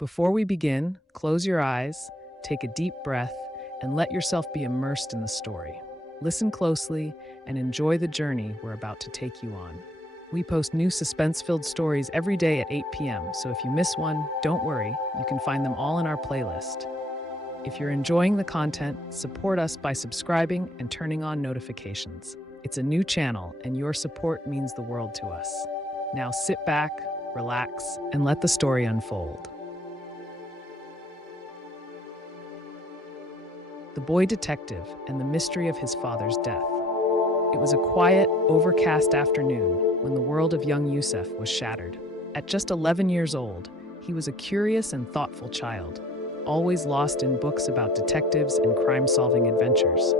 Before we begin, close your eyes, take a deep breath, and let yourself be immersed in the story. Listen closely and enjoy the journey we're about to take you on. We post new suspense-filled stories every day at 8 p.m., so if you miss one, don't worry, you can find them all in our playlist. If you're enjoying the content, support us by subscribing and turning on notifications. It's a new channel, and your support means the world to us. Now sit back, relax, and let the story unfold. The Boy Detective and the Mystery of His Father's Death. It was a quiet, overcast afternoon when the world of young Yusuf was shattered. At just 11 years old, he was a curious and thoughtful child, always lost in books about detectives and crime-solving adventures.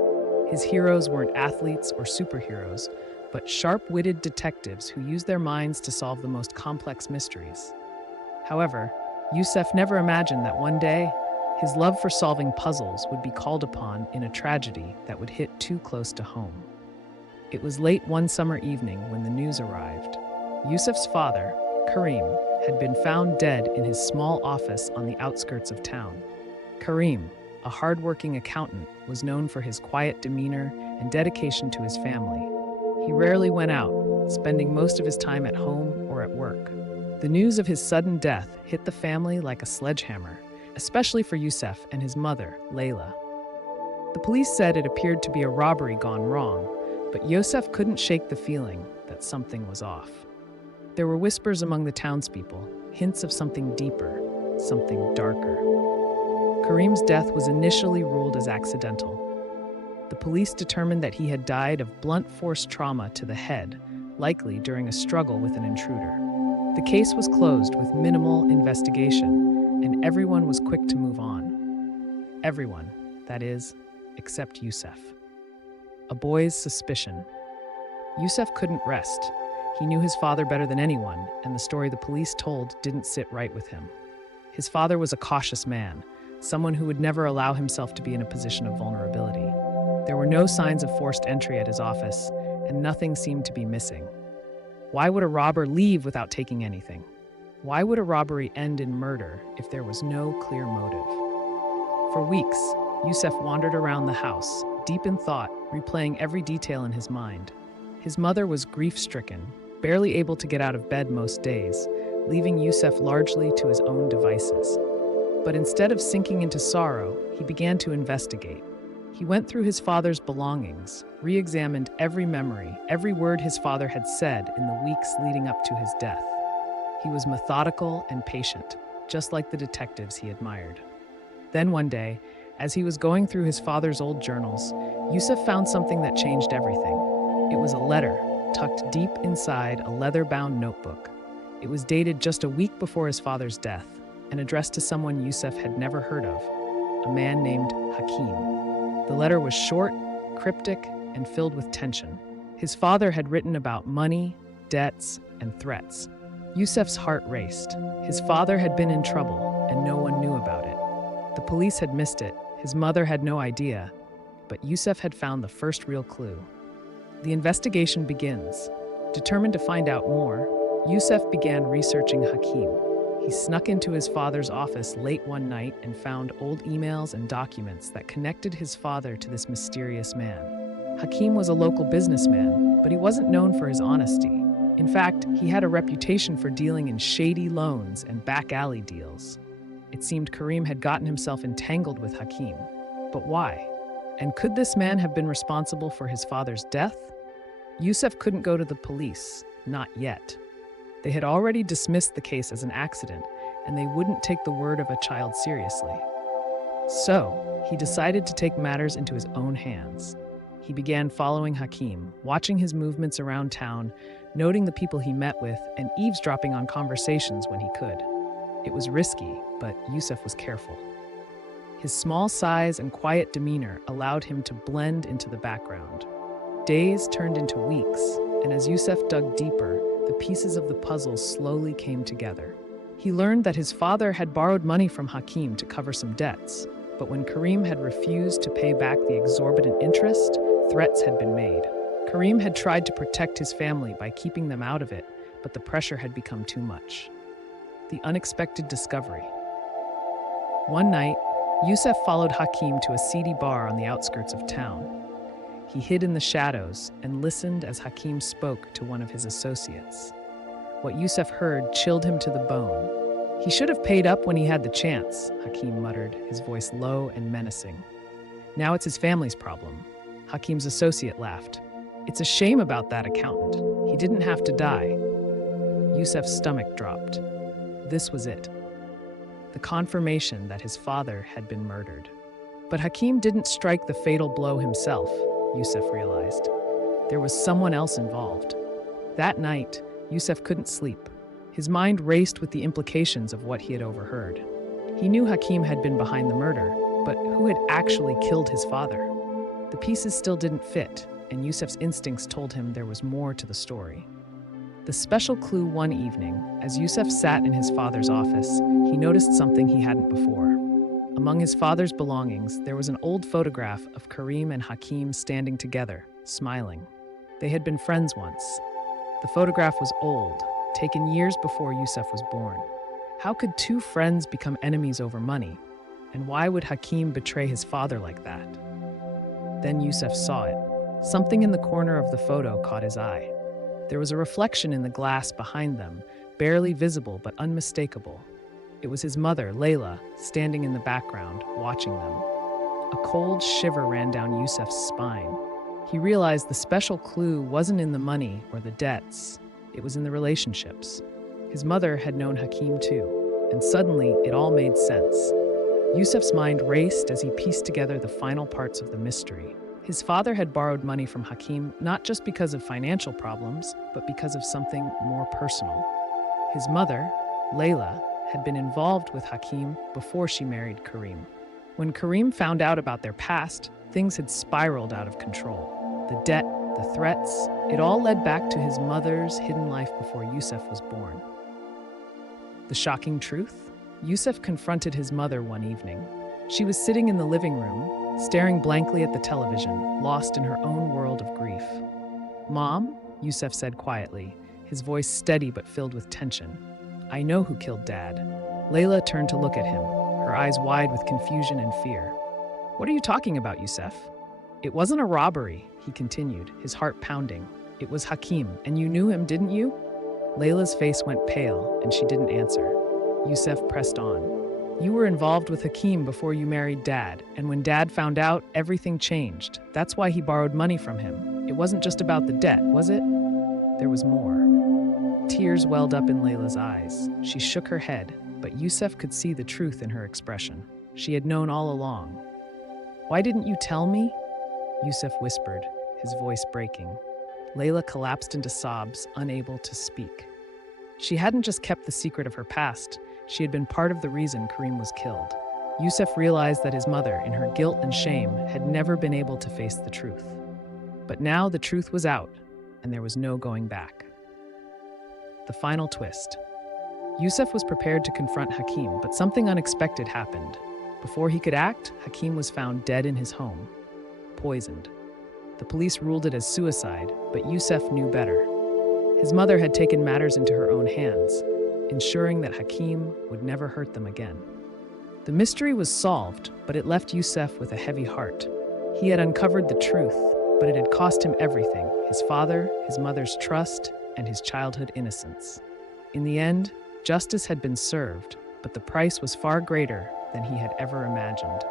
His heroes weren't athletes or superheroes, but sharp-witted detectives who used their minds to solve the most complex mysteries. However, Yusuf never imagined that one day, his love for solving puzzles would be called upon in a tragedy that would hit too close to home. It was late one summer evening when the news arrived. Yusuf's father, Karim, had been found dead in his small office on the outskirts of town. Karim, a hard-working accountant, was known for his quiet demeanor and dedication to his family. He rarely went out, spending most of his time at home or at work. The news of his sudden death hit the family like a sledgehammer, especially for Yusuf and his mother, Layla. The police said it appeared to be a robbery gone wrong, but Yusuf couldn't shake the feeling that something was off. There were whispers among the townspeople, hints of something deeper, something darker. Karim's death was initially ruled as accidental. The police determined that he had died of blunt force trauma to the head, likely during a struggle with an intruder. The case was closed with minimal investigation, and everyone was quick to move on. Everyone, that is, except Yusuf. A boy's suspicion. Yusuf couldn't rest. He knew his father better than anyone, and the story the police told didn't sit right with him. His father was a cautious man, someone who would never allow himself to be in a position of vulnerability. There were no signs of forced entry at his office, and nothing seemed to be missing. Why would a robber leave without taking anything? Why would a robbery end in murder if there was no clear motive? For weeks, Yusuf wandered around the house, deep in thought, replaying every detail in his mind. His mother was grief-stricken, barely able to get out of bed most days, leaving Yusuf largely to his own devices. But instead of sinking into sorrow, he began to investigate. He went through his father's belongings, re-examined every memory, every word his father had said in the weeks leading up to his death. He was methodical and patient, just like the detectives he admired. Then one day, as he was going through his father's old journals, Yusuf found something that changed everything. It was a letter, tucked deep inside a leather-bound notebook. It was dated just a week before his father's death, and addressed to someone Yusuf had never heard of, a man named Hakim. The letter was short, cryptic, and filled with tension. His father had written about money, debts, and threats. Yusuf's heart raced. His father had been in trouble, and no one knew about it. The police had missed it, his mother had no idea, but Yusuf had found the first real clue. The investigation begins. Determined to find out more, Yusuf began researching Hakim. He snuck into his father's office late one night and found old emails and documents that connected his father to this mysterious man. Hakim was a local businessman, but he wasn't known for his honesty. In fact, he had a reputation for dealing in shady loans and back-alley deals. It seemed Karim had gotten himself entangled with Hakim. But why? And could this man have been responsible for his father's death? Yusuf couldn't go to the police, not yet. They had already dismissed the case as an accident, and they wouldn't take the word of a child seriously. So, he decided to take matters into his own hands. He began following Hakim, watching his movements around town, noting the people he met with, and eavesdropping on conversations when he could. It was risky, but Yusuf was careful. His small size and quiet demeanor allowed him to blend into the background. Days turned into weeks, and as Yusuf dug deeper, the pieces of the puzzle slowly came together. He learned that his father had borrowed money from Hakim to cover some debts, but when Karim had refused to pay back the exorbitant interest, threats had been made. Karim had tried to protect his family by keeping them out of it, but the pressure had become too much. The unexpected discovery. One night, Yusef followed Hakim to a seedy bar on the outskirts of town. He hid in the shadows and listened as Hakim spoke to one of his associates. What Yusef heard chilled him to the bone. He should have paid up when he had the chance, Hakim muttered, his voice low and menacing. Now it's his family's problem. Hakim's associate laughed. It's a shame about that accountant. He didn't have to die. Yusef's stomach dropped. This was it. The confirmation that his father had been murdered. But Hakim didn't strike the fatal blow himself, Yusef realized. There was someone else involved. That night, Yusef couldn't sleep. His mind raced with the implications of what he had overheard. He knew Hakim had been behind the murder, but who had actually killed his father? The pieces still didn't fit, and Yusef's instincts told him there was more to the story. The special clue one evening, as Yusef sat in his father's office, he noticed something he hadn't before. Among his father's belongings, there was an old photograph of Karim and Hakim standing together, smiling. They had been friends once. The photograph was old, taken years before Yusef was born. How could two friends become enemies over money? And why would Hakim betray his father like that? Then Yusef saw it. Something in the corner of the photo caught his eye. There was a reflection in the glass behind them, barely visible but unmistakable. It was his mother, Layla, standing in the background, watching them. A cold shiver ran down Yusef's spine. He realized the special clue wasn't in the money or the debts. It was in the relationships. His mother had known Hakim too, and suddenly it all made sense. Yusef's mind raced as he pieced together the final parts of the mystery. His father had borrowed money from Hakim not just because of financial problems, but because of something more personal. His mother, Layla, had been involved with Hakim before she married Karim. When Karim found out about their past, things had spiraled out of control. The debt, the threats, it all led back to his mother's hidden life before Yusef was born. The shocking truth? Yusef confronted his mother one evening. She was sitting in the living room, staring blankly at the television, lost in her own world of grief. "Mom," Yusef said quietly, his voice steady but filled with tension. "I know who killed Dad." Layla turned to look at him, her eyes wide with confusion and fear. "What are you talking about, Yusef?" "It wasn't a robbery," he continued, his heart pounding. "It was Hakim, and you knew him, didn't you?" Layla's face went pale, and she didn't answer. Yusef pressed on. "You were involved with Hakim before you married Dad, and when Dad found out, everything changed. That's why he borrowed money from him. It wasn't just about the debt, was it?" There was more. Tears welled up in Layla's eyes. She shook her head, but Yusef could see the truth in her expression. She had known all along. "Why didn't you tell me?" Yusef whispered, his voice breaking. Layla collapsed into sobs, unable to speak. She hadn't just kept the secret of her past, she had been part of the reason Karim was killed. Yusef realized that his mother, in her guilt and shame, had never been able to face the truth. But now the truth was out, and there was no going back. The final twist. Yusef was prepared to confront Hakim, but something unexpected happened. Before he could act, Hakim was found dead in his home, poisoned. The police ruled it as suicide, but Yusef knew better. His mother had taken matters into her own hands, ensuring that Hakim would never hurt them again. The mystery was solved, but it left Yusef with a heavy heart. He had uncovered the truth, but it had cost him everything: his father, his mother's trust, and his childhood innocence. In the end, justice had been served, but the price was far greater than he had ever imagined.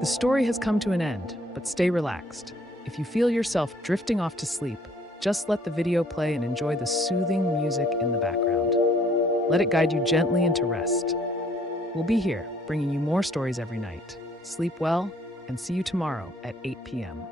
The story has come to an end, but stay relaxed. If you feel yourself drifting off to sleep, just let the video play and enjoy the soothing music in the background. Let it guide you gently into rest. We'll be here, bringing you more stories every night. Sleep well, and see you tomorrow at 8 p.m.